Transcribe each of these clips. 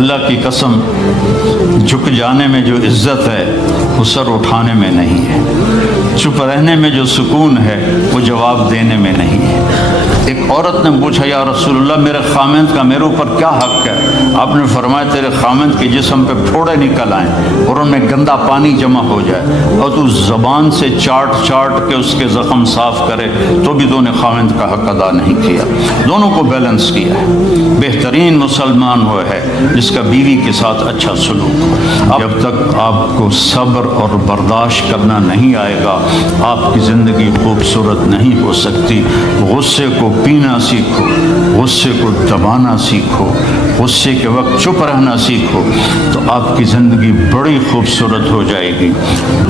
اللہ کی قسم جھک جانے میں جو عزت ہے وہ سر اٹھانے میں نہیں ہے، چپ رہنے میں جو سکون ہے وہ جواب دینے میں نہیں ہے۔ ایک عورت نے پوچھا یا رسول اللہ میرے خامند کا میرے اوپر کیا حق ہے؟ آپ نے فرمایا تیرے خامند کے جسم پہ پھوڑے نکل آئیں اور ان میں گندا پانی جمع ہو جائے اور تو زبان سے چاٹ چاٹ کے اس کے زخم صاف کرے تو بھی تو نے خامند کا حق ادا نہیں کیا۔ دونوں کو بیلنس کیا ہے۔ بہترین مسلمان وہ ہے جس کا بیوی کے ساتھ اچھا سلوک ہو۔ جب تک آپ کو صبر اور برداشت کرنا نہیں آئے گا آپ کی زندگی خوبصورت نہیں ہو سکتی۔ غصے کو پینا سیکھو، غصے کو دبانا سیکھو، غصے کے وقت چپ رہنا سیکھو تو آپ کی زندگی بڑی خوبصورت ہو جائے گی۔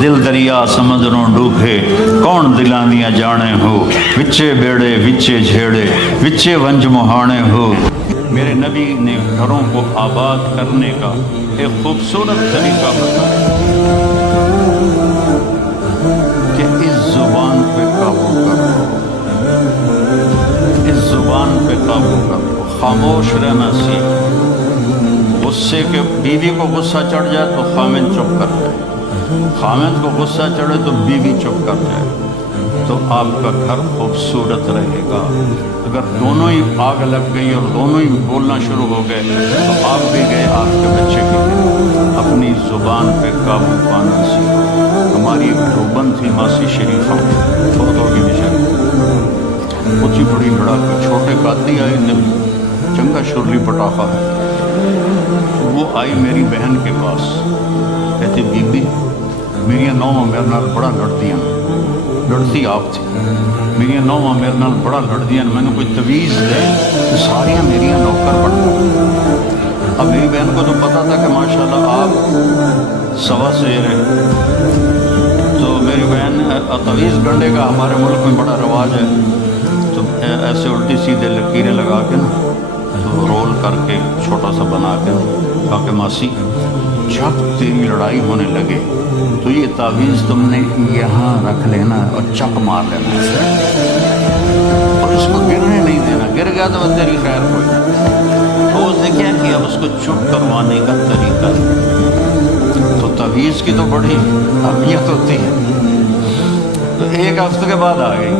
دل دریا سمندروں ڈوبے کون دلانیاں جانے ہو، وچے بیڑے وچے جھیڑے وچے ونج مہانے ہو۔ میرے نبی نے گھروں کو آباد کرنے کا ایک خوبصورت طریقہ بتایا کہ اس زبان پہ قابو کرو، اس زبان پہ قابو کرو، خاموش رہنا سیکھ۔ غصے کے بیوی کو غصہ چڑھ جائے تو خامند چپ کر جائے، خامند کو غصہ چڑھے تو بیوی چپ کر جائے تو آپ کا گھر خوبصورت رہے گا۔ اگر دونوں ہی آگ لگ گئی اور دونوں ہی بولنا شروع ہو گئے تو آپ بھی گئے، آپ کے بچے بھی گئے۔ اپنی زبان پہ قابو پانا سیکھو۔ ہماری ایک دیوبند تھی ماسی شریفہ، بہت ہوگی بشر اونچی بڑی بڑا چھوٹے قادری آئے چنگا شرلی پٹاخہ ہے۔ وہ آئی میری بہن کے پاس، کہتی بی بی میری نوواں میرے نال بڑا لڑدیاں، لڑتی آپ تھی، میری نوواں میرے نال بڑا لڑدیاں، میں نے کوئی تویز دے تو ساریاں میری نوکر بن گئی۔ اب میری بہن کو تو پتا تھا کہ ماشاءاللہ آپ سوا سیر ہے، تو میری بہن تویز گنڈے کا ہمارے ملک میں بڑا رواج ہے، تو ایسے الٹی سیدھے لکیریں لگا کے نا تو رول کر کے چھوٹا سا بنا کے کہا کہ ماسی جب تیری لڑائی ہونے لگے تو یہ تعویذ تم نے یہاں رکھ لینا اور چک مار لینا اور اس کو گرنے نہیں دینا، گر گیا تو تیری خیر ہو جائے۔ تو اس نے کیا کیا، اب اس کو چپ کروانے کا طریقہ، تو تعویذ کی تو بڑی اہمیت ہوتی ہے۔ تو ایک ہفتے کے بعد آ گئی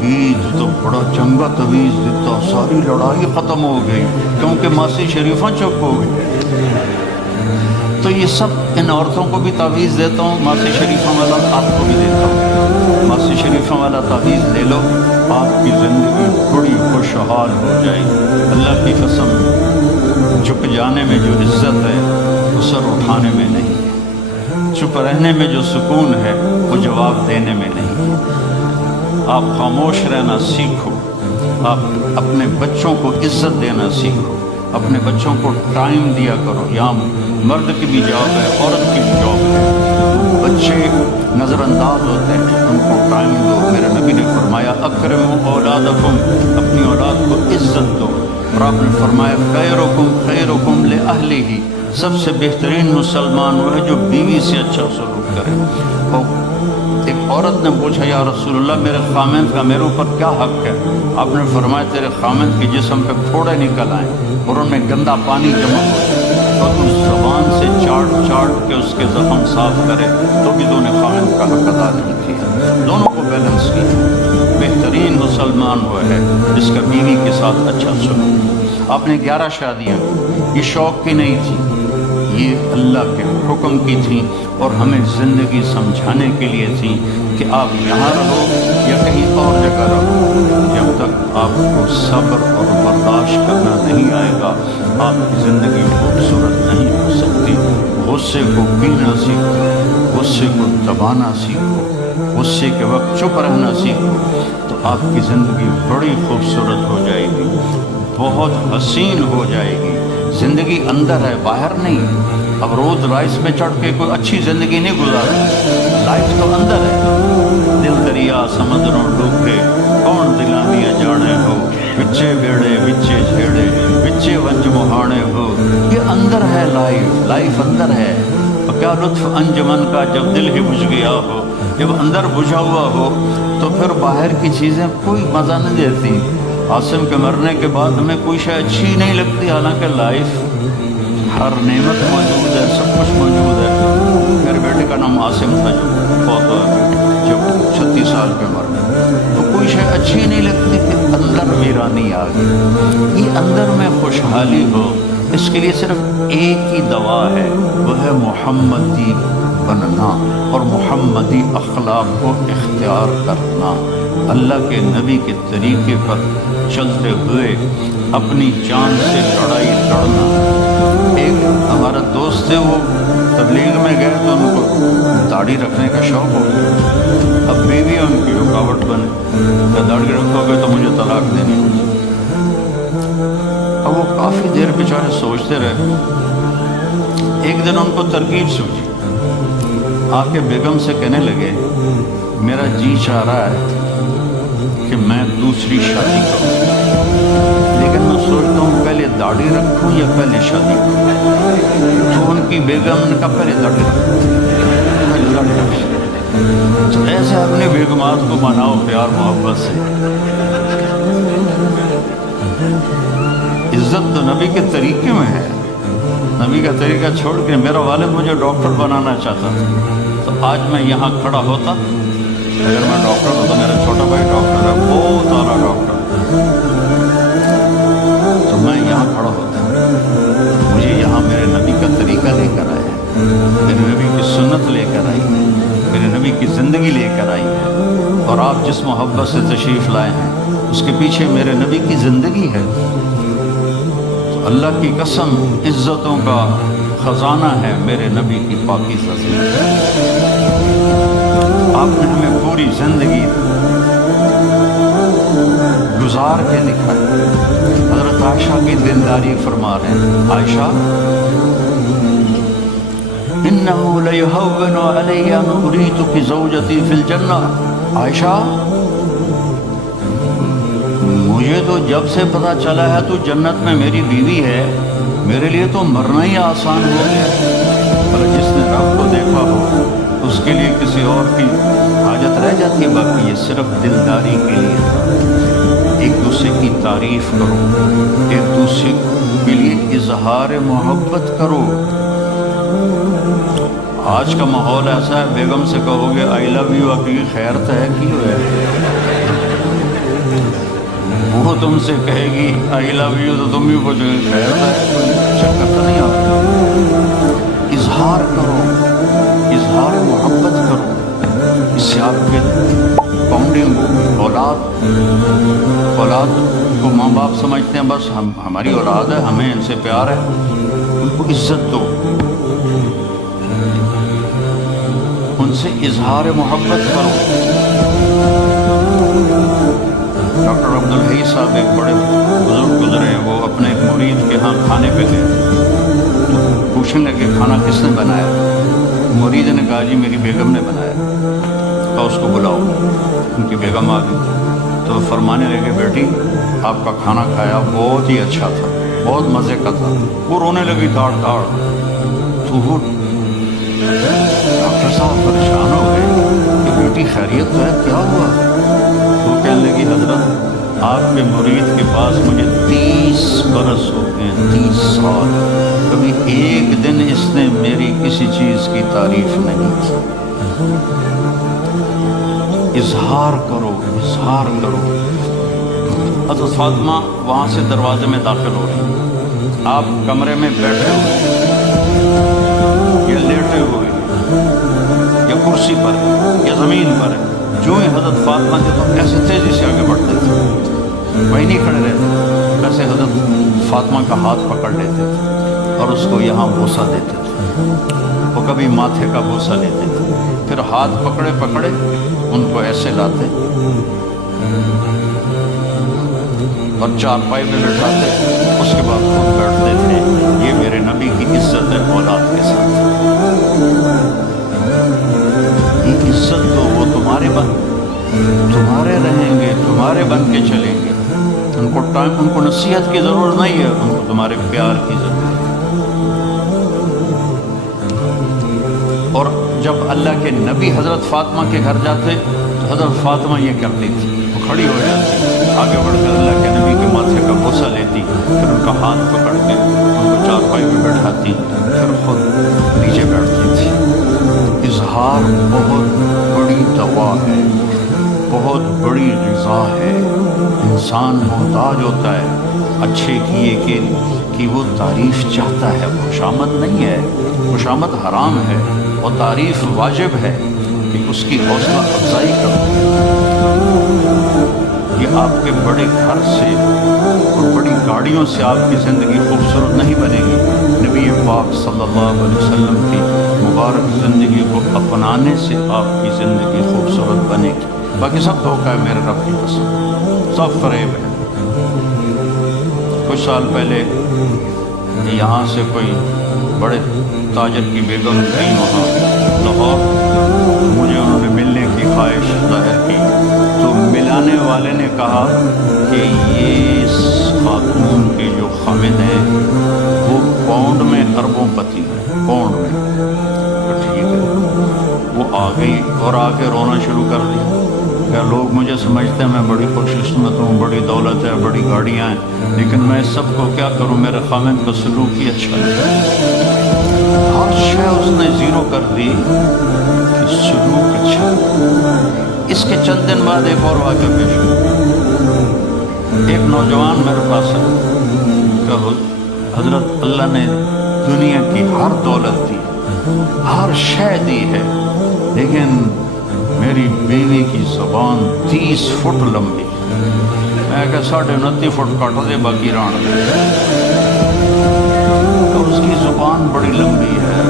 بیج تو بڑا چنگا تویز دیتا، ساری لڑائی ختم ہو گئی کیونکہ ماسی شریفہ چپ ہو گئی۔ تو یہ سب ان عورتوں کو بھی تعویذ دیتا ہوں، ماسی شریفہ والا آپ کو بھی دیتا ہوں۔ ماسی شریفہ والا تعویذ لے لو، آپ کی زندگی بڑی خوشحال ہو جائے گی۔ اللہ کی قسم جھک جانے میں جو عزت ہے وہ سر اٹھانے میں نہیں ہے، چپ رہنے میں جو سکون ہے وہ جواب دینے میں نہیں ہے۔ آپ خاموش رہنا سیکھو، آپ اپنے بچوں کو عزت دینا سیکھو، اپنے بچوں کو ٹائم دیا کرو۔ یہاں مرد کی بھی جاب ہے، عورت کی بھی جاب ہے۔ بچے نظر انداز ہوتے ہیں، ان کو ٹائم دو۔ میرے نبی نے فرمایا اکرموا اولادکم، اپنی اولاد کو عزت دو، اور آپ نے فرمایا خیرکم خیرکم لأہلہ، سب سے بہترین مسلمان وہ ہے جو بیوی سے اچھا سلوک کرے۔ اور ایک عورت نے پوچھا یا رسول اللہ میرے خامند کا میرے اوپر کیا حق ہے؟ آپ نے فرمایا تیرے خامند کے جسم پہ پھوڑے نکل آئیں اور ان میں گندا پانی جمع ہو جائے اور تو زبان سے چاٹ چاٹ کے اس کے زخم صاف کرے تو بھی تو نے خامند کا حق ادا نہیں کیا۔ دونوں کو بیلنس کیا۔ بہترین مسلمان وہ ہے جس کا بیوی کے ساتھ اچھا سلوک۔ آپ نے 11 شادیاں، یہ شوق کی نہیں تھی، یہ اللہ کے حکم کی تھیں اور ہمیں زندگی سمجھانے کے لیے تھیں کہ آپ یہاں رہو یا کہیں اور جگہ رہو، جب تک آپ کو صبر اور برداشت کرنا نہیں آئے گا آپ کی زندگی خوبصورت نہیں ہو سکتی۔ غصے کو پینا سیکھو، غصے کو دبانا سیکھو، غصے کے وقت چپ رہنا سیکھو تو آپ کی زندگی بڑی خوبصورت ہو جائے گی، بہت حسین ہو جائے گی۔ زندگی اندر ہے، باہر نہیں۔ اب روز رائس میں چڑھ کے کوئی اچھی زندگی نہیں گزارتی، لائف تو اندر ہے۔ دل دریا سمندروں ڈوبے کون دلانیاں جانے ہو، وچے بیڑے وچے جھیڑے وچے ونج مہانے ہو۔ یہ اندر ہے، لائف اندر ہے۔ اور کیا لطف انجمن کا جب دل ہی بجھ گیا ہو، جب اندر بجھا ہوا ہو تو پھر باہر کی چیزیں کوئی مزہ نہیں دیتی۔ عاصم کے مرنے کے بعد ہمیں کوئی شے اچھی نہیں لگتی، حالانکہ لائف ہر نعمت موجود ہے، سب کچھ موجود ہے۔ میرے بیٹے کا نام عاصم تھا جو فوت ہوا جب 36 سال پہ مر گیا، تو کوئی شے اچھی نہیں لگتی کہ اندر ویرانی آ گئی۔ یہ اندر میں خوشحالی ہو، اس کے لیے صرف ایک ہی دوا ہے، وہ ہے محمدی بننا اور محمدی اخلاق کو اختیار کرنا، اللہ کے نبی کے طریقے پر چلتے ہوئے اپنی جان سے لڑائی لڑنا۔ ایک ہمارا دوست تھے، وہ تبلیغ میں گئے تو ان کو داڑھی رکھنے کا شوق ہو گیا، اب بیوی ان کی رکاوٹ بنے کہ داڑھی رکھو گے تو مجھے طلاق دینی ہوگی۔ اب وہ کافی دیر بیچارے سوچتے رہے، ایک دن ان کو ترکیب سوچی، آ کے بیگم سے کہنے لگے میرا جی چاہ رہا ہے کہ میں دوسری شادی کروں، لیکن میں سوچتا ہوں پہلے داڑھی رکھوں یا پہلے شادی کروں۔ تو ان کی بیگم نے کہا پہلے داڑھی رکھوں، پہلے داڑھی رکھوں۔ تو ایسے اپنی بیگمات کو مناؤ پیار محبت سے۔ عزت تو نبی کے طریقے میں ہے، نبی کا طریقہ چھوڑ کے میرا والد مجھے ڈاکٹر بنانا چاہتا تھا، تو آج میں یہاں کھڑا ہوتا، اگر میں ڈاکٹر ہوتا، میرا چھوٹا بھائی ڈاکٹر ہے، بہت اعلیٰ ڈاکٹر، تو میں یہاں کھڑا ہوتا۔ مجھے یہاں میرے نبی کا طریقہ لے کر آیا ہے، میرے نبی کی سنت لے کر آئی ہے، میرے نبی کی زندگی لے کر آئی ہے، اور آپ جس محبت سے تشریف لائے ہیں اس کے پیچھے میرے نبی کی زندگی ہے۔ اللہ کی قسم عزتوں کا خزانہ ہے میرے نبی کی پاکیزہ زندگی۔ آپ نے ہمیں پوری زندگی گزار کے دکھائی۔ حضرت عائشہ کی دینداری فرما رہے ہیں، عائشہ انه ليهون علي ان اريدك زوجتي في الجنة، عائشہ مجھے تو جب سے پتہ چلا ہے تو جنت میں میری بیوی ہے، میرے لیے تو مرنا ہی آسان ہو گیا۔ پر جس نے رب کو دیکھا ہو اس کے لیے کسی اور کی حاجت رہ جاتی ہے، باقی یہ صرف دلداری کے لیے تھا۔ ایک دوسرے کی تعریف کرو، ایک دوسرے کے لیے اظہار محبت کرو۔ آج کا ماحول ایسا ہے، بیگم سے کہو گے آئی لو یو، آپ کی خیر تو ہے کی ہوئے، وہ تم سے کہے گی آئی لو یو تو تم بھی پوچھو گے خیر ہے، کوئی چکر تو نہیں آتا۔ اظہار کرو، اظہار محبت کرو، اس سے آپ کے باؤنڈنگ اولاد کو ماں باپ سمجھتے ہیں بس ہماری اولاد ہے، ہمیں ان سے پیار ہے، ان کو عزت دو، ان سے اظہار محبت کرو۔ ڈاکٹر عبدالحی صاحب ایک بڑے بزرگ گزرے ہیں، وہ اپنے ایک مرید کے ہاں کھانے پہ گئے، پوچھنے لگے کھانا کس نے بنایا؟ مرید نے کہا جی میری بیگم نے بنایا۔ کہا اس کو بلاؤ، ان کی بیگم آ گئی تو فرمانے لگے بیٹی آپ کا کھانا کھایا بہت ہی اچھا تھا، بہت مزے کا تھا۔ وہ رونے لگی دھاڑ دھاڑ، تو وہ ڈاکٹر صاحب پریشان ہو گئے کہ بیٹی خیریت تو ہے، کیا ہوا؟ وہ کہنے لگی حضرت آپ کے مرید کے پاس مجھے 30 برس ہو گئے، 30 سال، کبھی ایک دن اس نے میری کسی چیز کی تعریف نہیں کی۔ اظہار کرو، اظہار کرو۔ حضرت فاطمہ وہاں سے دروازے میں داخل ہو رہی، آپ کمرے میں بیٹھے ہوئے یا لیٹے ہوئے یا کرسی پر یا زمین پر، جو ہی حضرت فاطمہ کے تو ایسے تیزی سے آگے بڑھتے تھے، وہیں نہیں کھڑے رہتے، ایسے حضرت فاطمہ کا ہاتھ پکڑ لیتے تھے اور اس کو یہاں بوسہ دیتے تھے، وہ کبھی ماتھے کا بوسہ لیتے تھے، پھر ہاتھ پکڑے پکڑے ان کو ایسے لاتے اور چارپائی میں بٹھاتے، اس کے بعد خود بیٹھتے تھے۔ یہ میرے نبی کی عزت ہے اولاد کے ساتھ۔ یہ عزت تو وہ تمہارے رہیں گے، تمہارے بن کے چلیں گے، ان کو نصیحت کی ضرورت نہیں ہے، ان کو تمہارے پیار کی ضرورت ہے۔ اور جب اللہ کے نبی حضرت فاطمہ کے گھر جاتے تو حضرت فاطمہ یہ کرتی تھی، وہ کھڑی ہو جاتی، آگے بڑھ کر اللہ کے نبی کے ماتھے کا بوسہ لیتی، پھر ان کا ہاتھ پکڑ کے ان کو چارپائی پہ بیٹھاتی، پھر خود نیچے بیٹھتی تھی۔ اظہار بہت بڑی دوا ہے، بہت بڑی غذا ہے۔ انسان محتاج ہوتا ہے اچھے کیے کہ وہ تعریف چاہتا ہے، خوشامد نہیں ہے، خوشامد حرام ہے، اور تعریف واجب ہے کہ اس کی حوصلہ افزائی کرو۔ یہ آپ کے بڑے گھر سے اور بڑی گاڑیوں سے آپ کی زندگی خوبصورت نہیں بنے گی، نبی پاک صلی اللہ علیہ وسلم کی مبارک زندگی کو اپنانے سے آپ کی زندگی خوبصورت بنے گی۔ باقی سب دھوکہ ہے میرے رب کی قسم، سب فریب ہے۔ کچھ سال پہلے یہاں سے کوئی بڑے تاجر کی بیگم گئی وہاں لاہور، مجھے انہوں نے ملنے کی خواہش ظاہر کی، تو ملانے والے نے کہا کہ یہ خاتون کے جو خامد ہیں وہ پاؤنڈ میں اربوں پتی ہے، پاؤنڈ میں۔ تو ٹھیک ہے، وہ آ گئی اور آ کے رونا شروع کر دیا کہ لوگ مجھے سمجھتے ہیں میں بڑی خوش قسمت ہوں، بڑی دولت ہے، بڑی گاڑیاں ہیں، لیکن میں سب کو کیا کروں، میرے خامد کا سلوک ہی اچھا نہیں۔ ہر شے اس نے زیرو کر دی کہ سلوک اچھا۔ اس کے چند دن بعد ایک اور واقعہ پیش ہوا۔ ایک نوجوان میرے پاس ہے کہ حضرت اللہ نے دنیا کی ہر دولت دی، ہر شے دی ہے، لیکن میری بیوی کی زبان 30 فٹ لمبی، میں کہ 29.5 فٹ کٹ دے باقی ران دے، تو اس کی زبان بڑی لمبی ہے،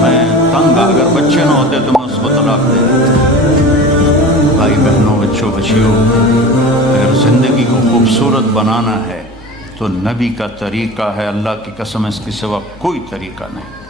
میں تنگ، اگر بچے نہ ہوتے تو میں اس کو طلاق دے دیتا۔ بھائی بہنوں، بچوں بچیوں، اگر زندگی کو خوبصورت بنانا ہے تو نبی کا طریقہ ہے، اللہ کی قسم اس کے سوا کوئی طریقہ نہیں۔